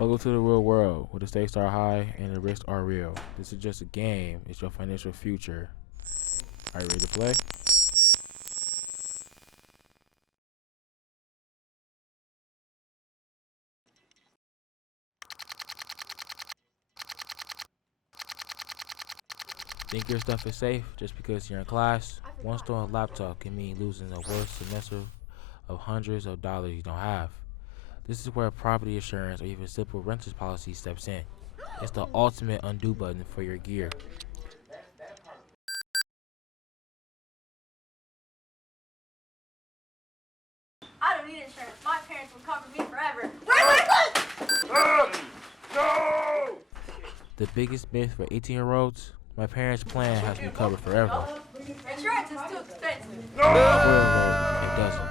Welcome to the real world, where the stakes are high and the risks are real. This is just a game. It's your financial future. Are you ready to play? Think your stuff is safe just because you're in class? One stolen laptop can mean losing the worst semester of hundreds of dollars you don't have. This is where property insurance or even simple renter's policy steps in. It's the ultimate undo button for your gear. I don't need insurance. My parents will cover me forever. No! The biggest myth for 18-year-olds, my parents' plan has me covered forever. Insurance is too expensive. Spoiler alert, it doesn't.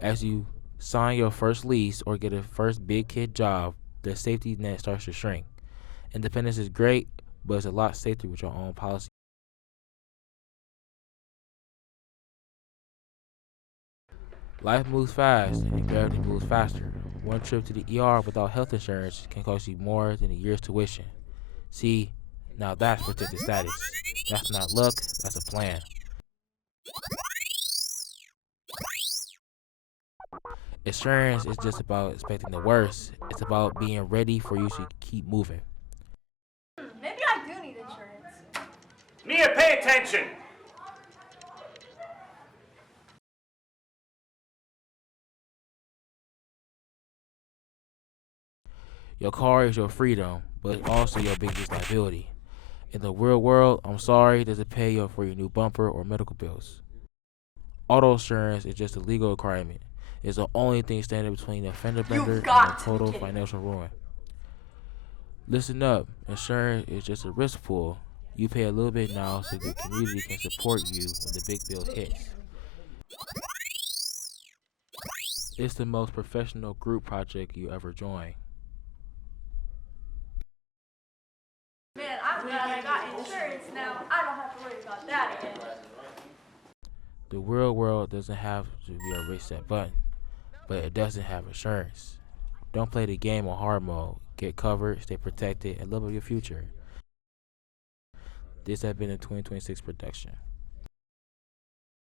As you sign your first lease or get a first big kid job, the safety net starts to shrink. Independence is great, but it's a lot safer with your own policy. Life moves fast and gravity moves faster. One trip to the ER without health insurance can cost you more than a year's tuition. See, now that's protected status. That's not luck, that's a plan. Insurance is just about expecting the worst. It's about being ready for you to keep moving. Maybe I do need insurance. Mia, pay attention! Your car is your freedom, but it's also your biggest liability. In the real world, I'm sorry, it doesn't pay you for your new bumper or medical bills. Auto insurance is just a legal requirement. It's the only thing standing between the fender bender and a total financial ruin. Listen up, insurance is just a risk pool. You pay a little bit now so the community can support you when the big bill hits. It's the most professional group project you ever join. Man, I'm glad I got insurance now. I don't have to worry about that again. The real world doesn't have to be a reset button, but it doesn't have insurance. Don't play the game on hard mode. Get covered, stay protected, and live up your future. This has been a 2026 production.